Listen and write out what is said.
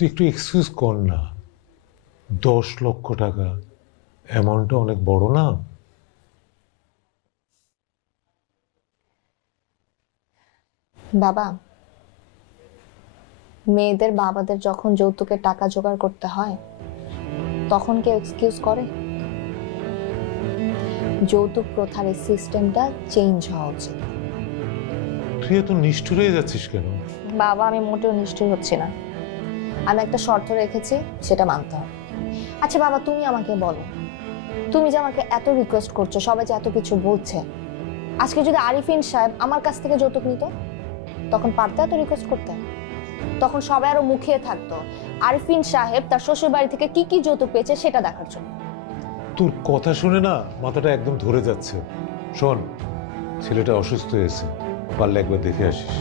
তুই একটু এক্সকিউজ কর না। 10 লক্ষ টাকা অ্যামাউন্টটা অনেক বড় না? বাবা, মেয়েদের বাবাদের যখন যৌতুকের টাকা জোগাড় করতে হয় তখন কেউ এক্সকিউজ করে? যৌতুক প্রথার এই সিস্টেমটা চেঞ্জ হওয়া উচিত। তুই এত নিষ্ঠুর হয়ে যাচ্ছিস কেন? বাবা, আমি মোটেও নিশ্চয় হচ্ছি না। আমি একটা শর্ত রেখেছি, সেটা মানতে হবে। আচ্ছা বাবা, তুমি আমাকে বলো, তুমি যে আমাকে এত রিকোয়েস্ট করছো, সবাই যে এত কিছু বলছে, আজকে যদি আরিফিন সাহেব আমার কাছ থেকে যৌতুক নিত, তখন পারতে এত রিকোয়েস্ট করতে? তখন সবাই আরো মুখিয়ে থাকতো আরিফিন সাহেব তার শ্বশুর বাড়ি থেকে কি কি যৌতুক পেয়েছে সেটা দেখার জন্য। তোর কথা শুনে না মাথাটা একদম ধরে যাচ্ছে। শোন, ছেলেটা অসুস্থ হয়েছে, পারলে একবার দেখে আসিস।